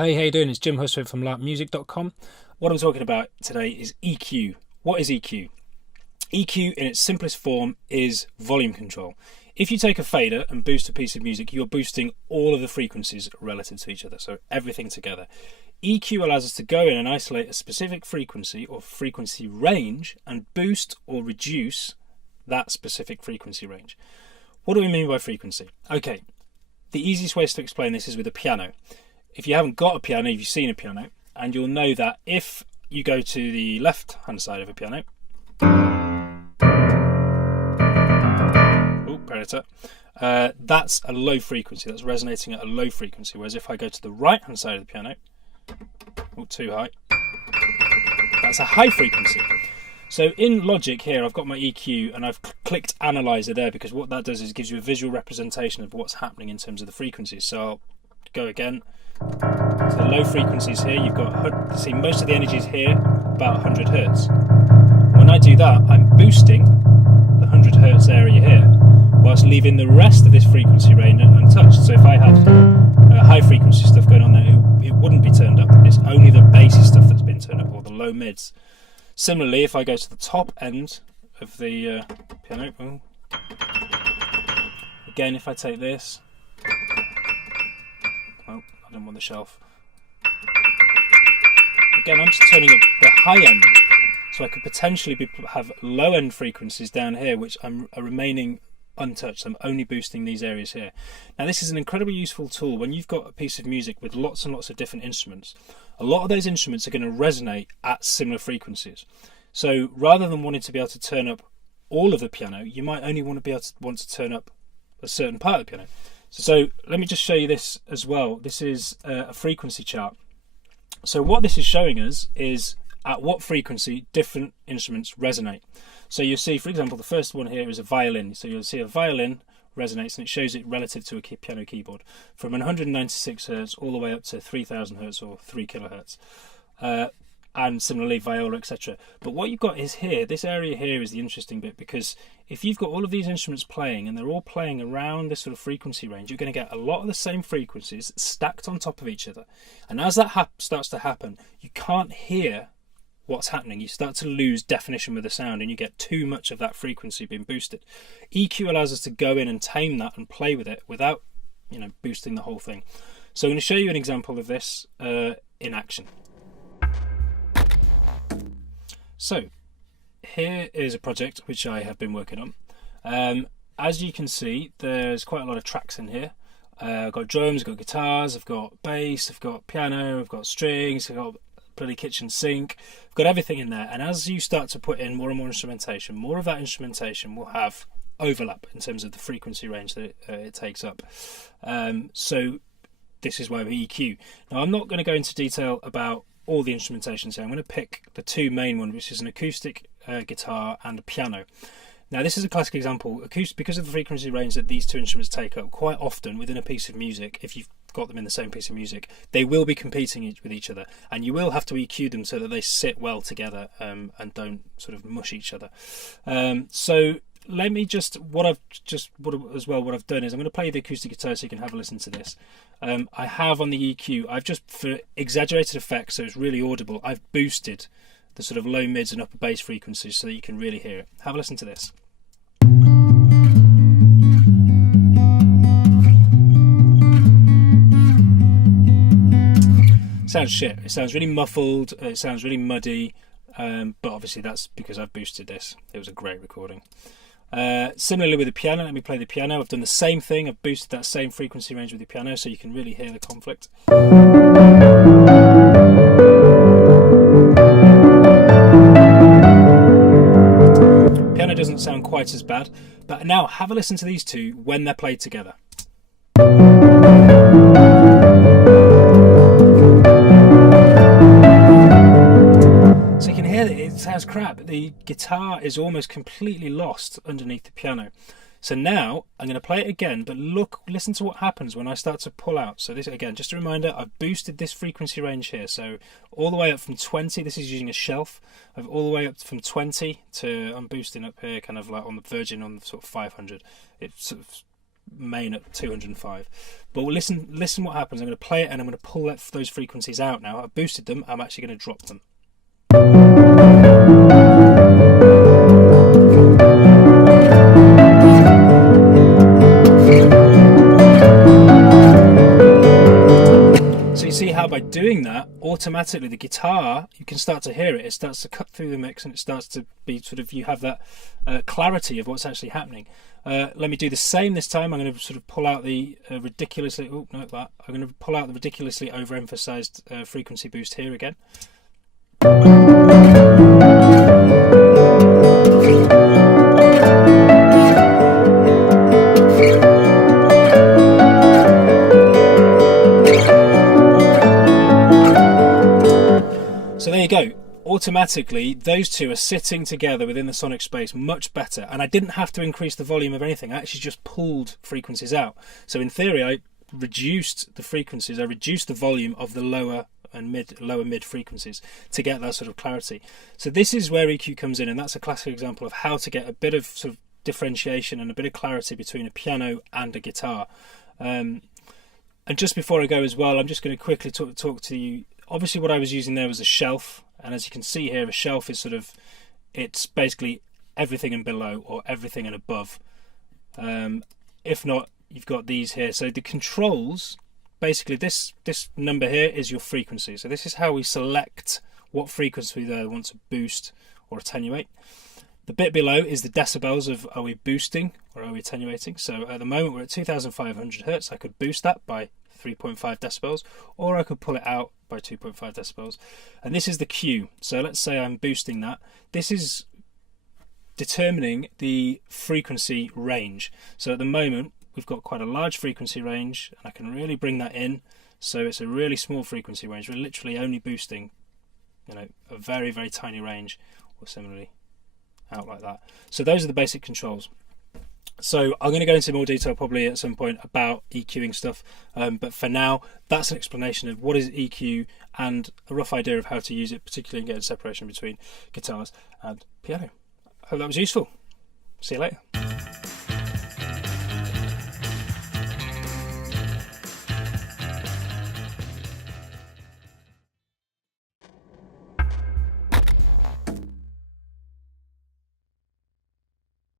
Hey, how you doing? It's Jim Husford from larpmusic.com. What I'm talking about today is EQ. What is EQ? EQ in its simplest form is volume control. If you take a fader and boost a piece of music, you're boosting all of the frequencies relative to each other, so everything together. EQ allows us to go in and isolate a specific frequency or frequency range and boost or reduce that specific frequency range. What do we mean by frequency? Okay, the easiest way to explain this is with a piano. If you haven't got a piano, you've seen a piano, and you'll know that if you go to the left-hand side of a piano, predator, that's a low frequency, that's resonating at a low frequency, whereas if I go to the right-hand side of the piano, too high, that's a high frequency. So in Logic here, I've got my EQ and I've clicked Analyzer there because what that does is it gives you a visual representation of what's happening in terms of the frequencies. So I'll go again. So the low frequencies here, you've got, see, most of the energy is here, about 100 hertz. When I do that, I'm boosting the 100 hertz area here, whilst leaving the rest of this frequency range untouched. So if I had high frequency stuff going on there, it wouldn't be turned up. It's only the bassy stuff that's been turned up, or the low mids. Similarly, if I go to the top end of the piano, again, if I take this, I don't want the shelf. Again, I'm just turning up the high end, so I could potentially have low end frequencies down here, which are remaining untouched. I'm only boosting these areas here. Now, this is an incredibly useful tool when you've got a piece of music with lots and lots of different instruments. A lot of those instruments are going to resonate at similar frequencies. So rather than wanting to be able to turn up all of the piano, you might only want to turn up a certain part of the piano. So let me just show you this as well. This is a frequency chart. So what this is showing us is at what frequency different instruments resonate. So you'll see, for example, the first one here is a violin. So you'll see a violin resonates and it shows it relative to a piano keyboard from 196 hertz all the way up to 3000 hertz or 3 kilohertz. And similarly viola, etc. But what you've got is here, this area here is the interesting bit, because if you've got all of these instruments playing and they're all playing around this sort of frequency range, you're going to get a lot of the same frequencies stacked on top of each other. And as that starts to happen, you can't hear what's happening. You start to lose definition with the sound and you get too much of that frequency being boosted. EQ allows us to go in and tame that and play with it without, boosting the whole thing. So I'm going to show you an example of this in action. So here is a project which I have been working on. As you can see, there's quite a lot of tracks in here. I've got drums, I've got guitars, I've got bass, I've got piano, I've got strings, I've got bloody kitchen sink. I've got everything in there. And as you start to put in more and more instrumentation, more of that instrumentation will have overlap in terms of the frequency range that it takes up. So this is why we EQ. Now, I'm not going to go into detail about all the instrumentations here. I'm going to pick the two main ones, which is an acoustic guitar and a piano. Now, this is a classic example. Because of the frequency range that these two instruments take up, quite often within a piece of music, if you've got them in the same piece of music, they will be competing with each other, and you will have to EQ them so that they sit well together and don't sort of mush each other. So let me what I've done is I'm going to play the acoustic guitar so you can have a listen to this. I have on the EQ, I've just, for exaggerated effect, so it's really audible, I've boosted the sort of low mids and upper bass frequencies so that you can really hear it. Have a listen to this. Sounds shit. It sounds really muffled, it sounds really muddy, but obviously that's because I've boosted this. It was a great recording. Similarly with the piano, let me play the piano. I've done the same thing. I've boosted that same frequency range with the piano so you can really hear the conflict. Piano doesn't sound quite as bad, but now have a listen to these two when they're played together. So you can hear that it sounds crap. The guitar is almost completely lost underneath the piano. So now I'm going to play it again, but listen to what happens when I start to pull out. So this, again, just a reminder, I've boosted this frequency range here. So all the way up from 20, this is using a shelf. I've all the way up from 20 to, I'm boosting up here kind of like on the Virgin on the sort of 500. It sort of main at 205. But we'll listen what happens. I'm going to play it and I'm going to pull those frequencies out now. I've boosted them, I'm actually going to drop them. So you see how by doing that, automatically the guitar, you can start to hear it. It starts to cut through the mix and it starts to be sort of, you have that clarity of what's actually happening. Let me do the same this time. I'm going to sort of pull out the ridiculously, oh no, that. I'm going to pull out the ridiculously overemphasized frequency boost here again. So there you go. Automatically, those two are sitting together within the sonic space much better. And I didn't have to increase the volume of anything. I actually just pulled frequencies out. So in theory, I reduced the frequencies. I reduced the volume of the lower mid frequencies to get that sort of clarity. So this is where EQ comes in, and that's a classic example of how to get a bit of sort of differentiation and a bit of clarity between a piano and a guitar. And just before I go as well, I'm just going to quickly talk to you. Obviously what I was using there was a shelf, and as you can see here, a shelf is sort of, it's basically everything and below or everything and above. If not, you've got these here. So the controls, basically this number here is your frequency. So this is how we select what frequency we want to boost or attenuate. The bit below is the decibels of, are we boosting or are we attenuating? So at the moment we're at 2500 Hertz. I could boost that by 3.5 decibels, or I could pull it out by 2.5 decibels. And this is the Q. So let's say I'm boosting that. This is determining the frequency range. So at the moment we've got quite a large frequency range, and I can really bring that in. So it's a really small frequency range. We're literally only boosting, you know, a very, very tiny range, or similarly out like that. So those are the basic controls. So I'm going to go into more detail probably at some point about EQing stuff, but for now that's an explanation of what is EQ and a rough idea of how to use it, particularly in getting separation between guitars and piano. I hope that was useful. See you later.